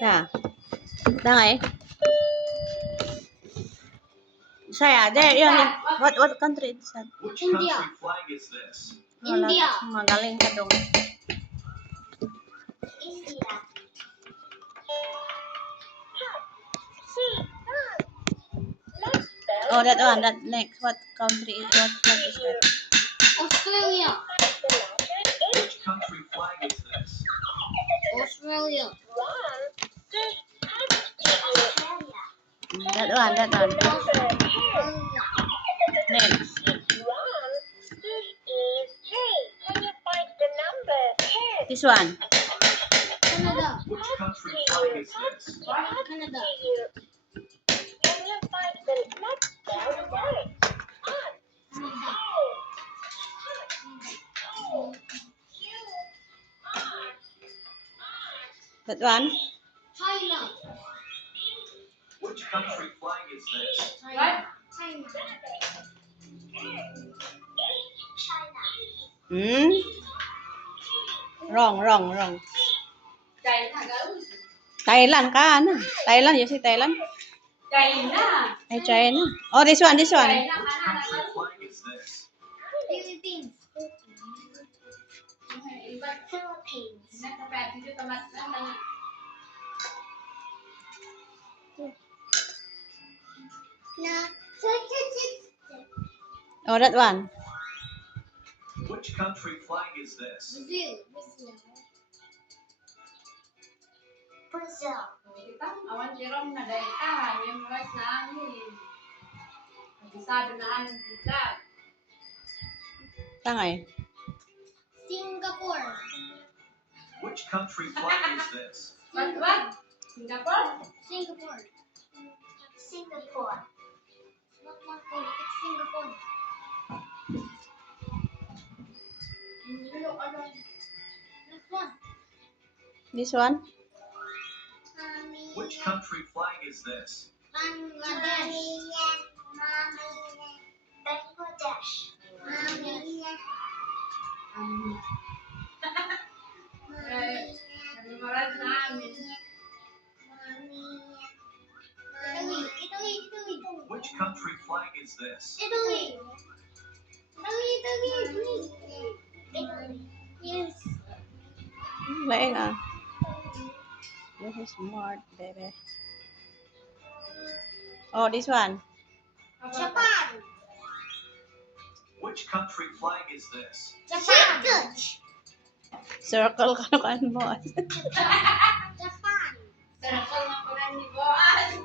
Yeah. Dai. Saya, there, yun. What country is that? Which India. country flag is this? India. Magaling ka dong. India. Oh, that one. That next. What country? What flag is that? Australia. Which country flag is this? Australia. That one. That one. Australia. Next. This one. Canada. Which country flag is this? Canada. That one. China. Which country flag is this? China. Hmm? Wrong. Thailand ka, ano? Thailand, you say Thailand? China. Ay, China. Oh, this one. Which country flag is this? Philippines. Oh, that one. Which country flag is this? Brazil. Awan Jerome na dahil memorize namin. Sabi na amin kita. Tangay. Singapore. Which country flag is this? What? Singapore? Singapore. Singapore. Not Hong Kong, it's Singapore. Next one. This one. Which country flag is this? Bangladesh. Memorize namin. Italy. Which country flag is this? Italy. Yes. Lain ah. This is smart, baby. Oh, this one. Japan. Which country flag is this? Japan. Circle ka na kan mo. Japan. Circle na pala ni Boaz.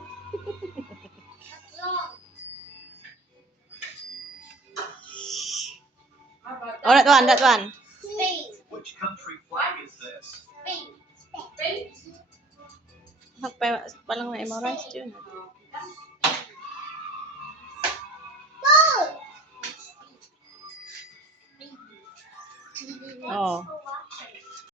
Oh, that one. Spain. Which country flag is this? Spain. Spain? Palang memorize yun.